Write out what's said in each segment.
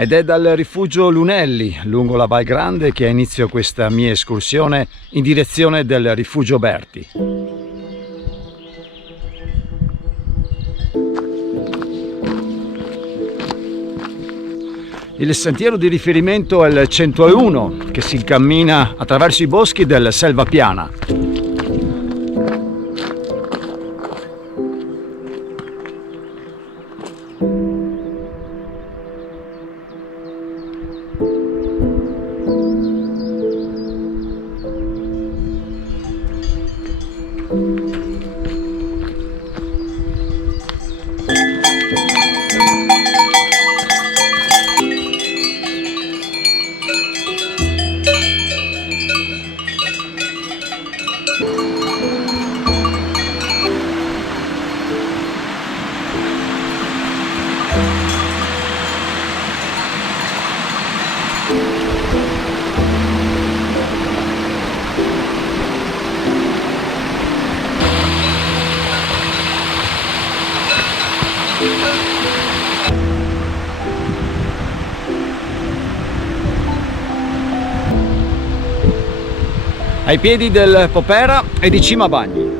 Ed è dal rifugio Lunelli, lungo la Val Grande, che ha inizio questa mia escursione in direzione del rifugio Berti. Il sentiero di riferimento è il 101, che si cammina attraverso i boschi del Selva Piana. Ai piedi del Popera e di Cima Bagni.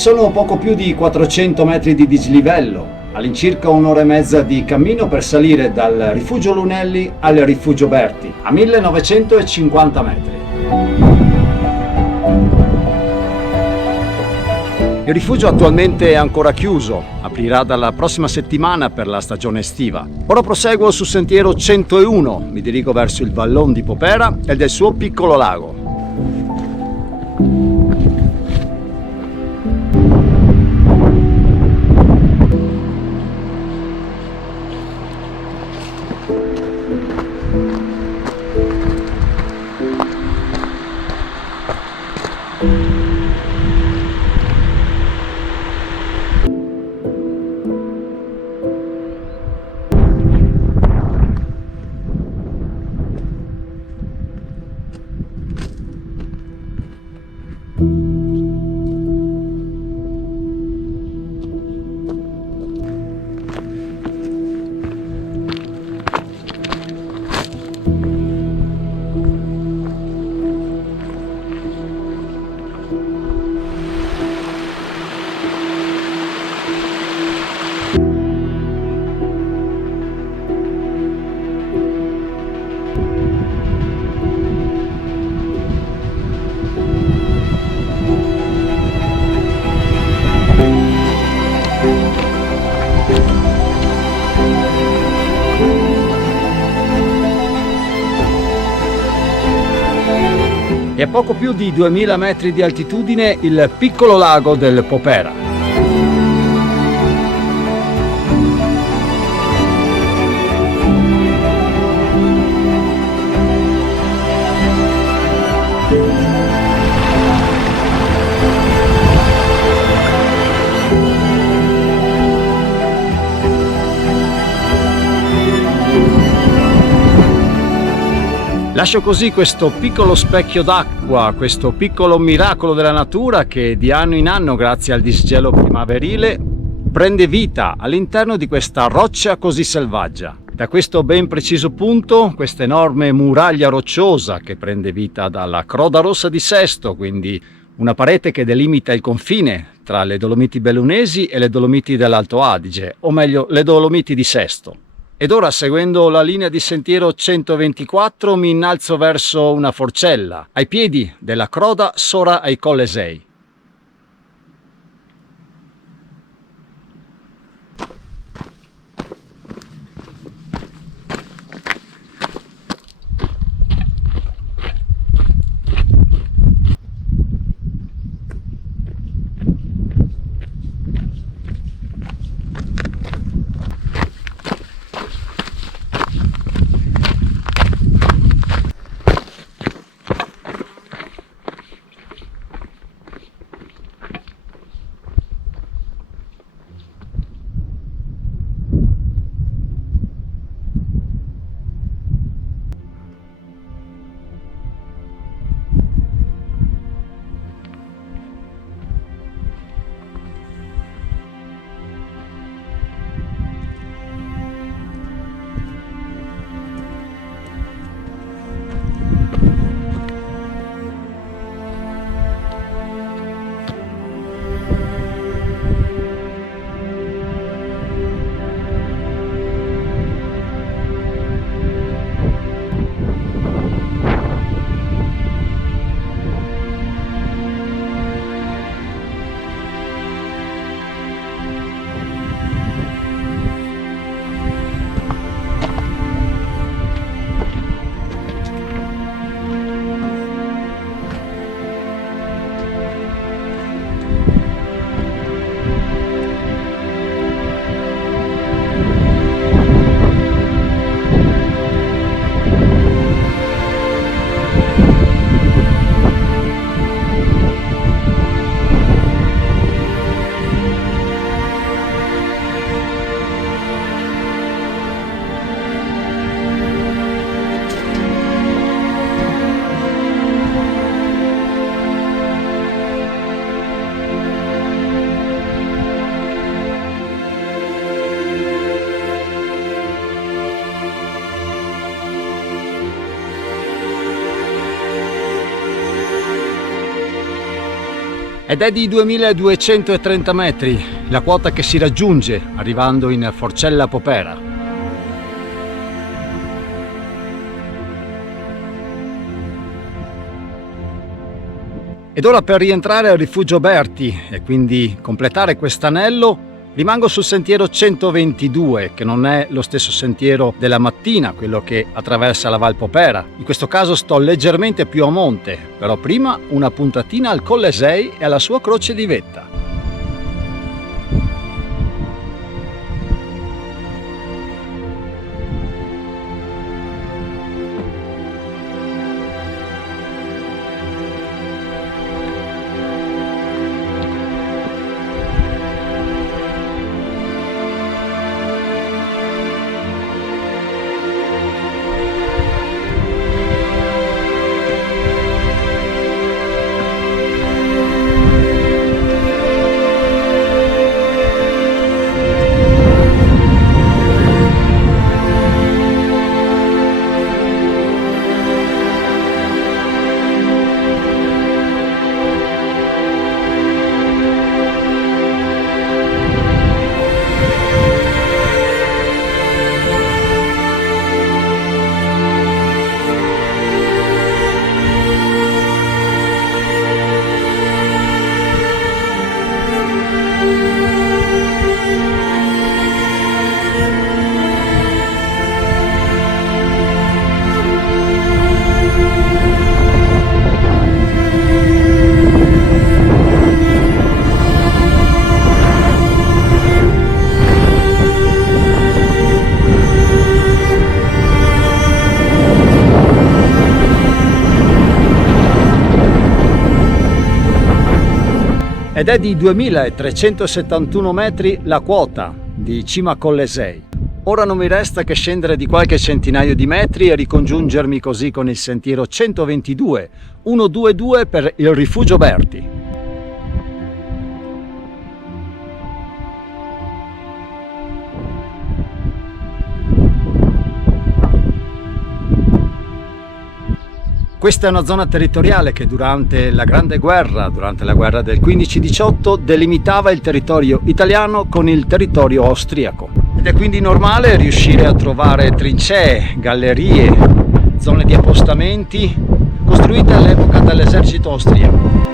Sono poco più di 400 metri di dislivello, all'incirca un'ora e mezza di cammino per salire dal rifugio Lunelli al rifugio Berti, a 1950 metri. Il rifugio attualmente è ancora chiuso, aprirà dalla prossima settimana per la stagione estiva. Ora proseguo sul sentiero 101, mi dirigo verso il vallone di Popera e del suo piccolo lago. E a poco più di 2000 metri di altitudine il piccolo lago del Popera. Lascio così questo piccolo specchio d'acqua, questo piccolo miracolo della natura che di anno in anno, grazie al disgelo primaverile, prende vita all'interno di questa roccia così selvaggia. Da questo ben preciso punto, questa enorme muraglia rocciosa che prende vita dalla Croda Rossa di Sesto, quindi una parete che delimita il confine tra le Dolomiti Bellunesi e le Dolomiti dell'Alto Adige, o meglio le Dolomiti di Sesto. Ed ora, seguendo la linea di sentiero 124, mi innalzo verso una forcella, ai piedi della Croda Sora ai Collesei. Ed è di 2230 metri la quota che si raggiunge arrivando in Forcella Popera. Ed ora, per rientrare al rifugio Berti e quindi completare quest'anello, rimango sul sentiero 122, che non è lo stesso sentiero della mattina, quello che attraversa la Val Popera. In questo caso sto leggermente più a monte, però prima una puntatina al Collesei e alla sua croce di vetta. Ed è di 2371 metri la quota di Cima Collesei. Ora non mi resta che scendere di qualche centinaio di metri e ricongiungermi così con il sentiero 122 122 per il Rifugio Berti. Questa è una zona territoriale che durante la Grande Guerra, durante la guerra del 15-18, delimitava il territorio italiano con il territorio austriaco. Ed è quindi normale riuscire a trovare trincee, gallerie, zone di appostamenti costruite all'epoca dall'esercito austriaco.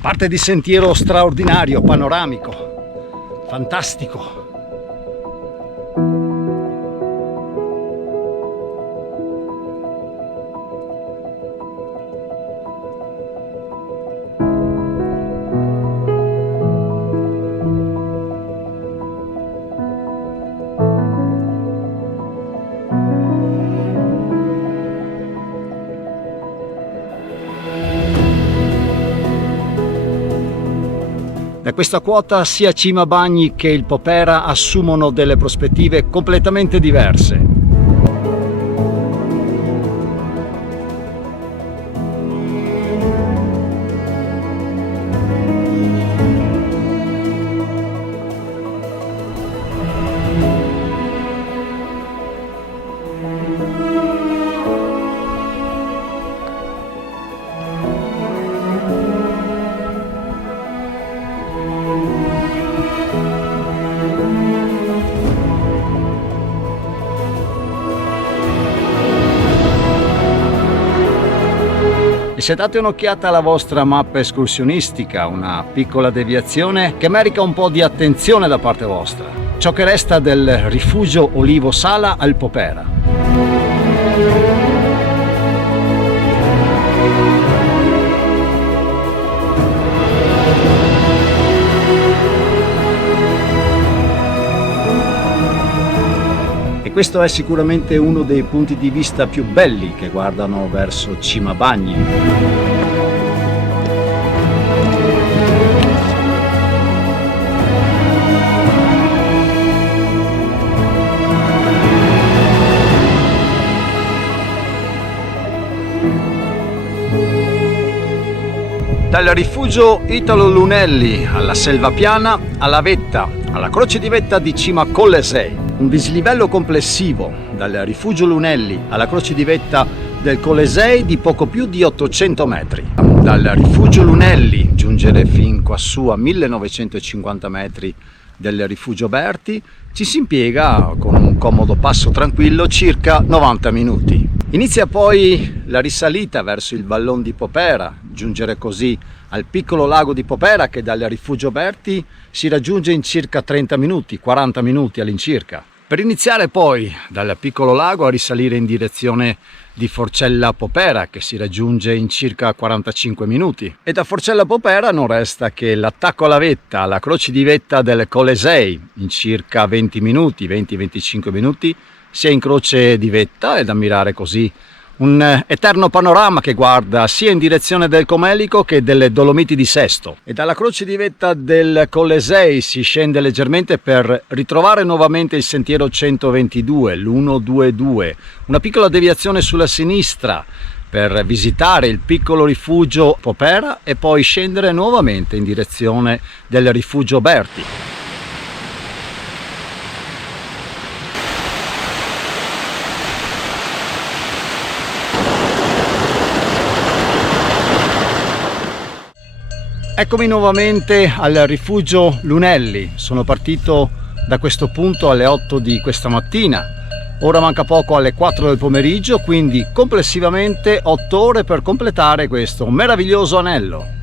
Parte di sentiero straordinario, panoramico, fantastico. Da questa quota sia Cima Bagni che il Popera assumono delle prospettive completamente diverse. E se date un'occhiata alla vostra mappa escursionistica, una piccola deviazione che merita un po' di attenzione da parte vostra. Ciò che resta del Rifugio Olivo Sala al Popera. Questo è sicuramente uno dei punti di vista più belli che guardano verso Cima Bagni. Dal rifugio Italo Lunelli alla Selva Piana, alla vetta, alla croce di vetta di Cima Collesei. Un dislivello complessivo dal rifugio Lunelli alla croce di vetta del Collesei di poco più di 800 metri. Dal rifugio Lunelli giungere fin quassù a 1950 metri del rifugio Berti ci si impiega con un comodo passo tranquillo circa 90 minuti. Inizia poi la risalita verso il vallon di Popera, giungere così al piccolo lago di Popera che dal rifugio Berti si raggiunge in circa 30 minuti, 40 minuti all'incirca. Per iniziare poi dal piccolo lago a risalire in direzione di Forcella Popera che si raggiunge in circa 45 minuti. E da Forcella Popera non resta che l'attacco alla vetta, alla croce di vetta del Collesei in circa 20 minuti, 20-25 minuti, sia in croce di vetta ed ammirare così Un eterno panorama che guarda sia in direzione del Comelico che delle Dolomiti di Sesto. E dalla croce di vetta del Collesei si scende leggermente per ritrovare nuovamente il sentiero 122, l'122, una piccola deviazione sulla sinistra per visitare il piccolo rifugio Popera e poi scendere nuovamente in direzione del rifugio Berti. Eccomi nuovamente al rifugio Lunelli. Sono partito da questo punto alle 8 di questa mattina. Ora manca poco alle 4 del pomeriggio, quindi complessivamente 8 ore per completare questo meraviglioso anello.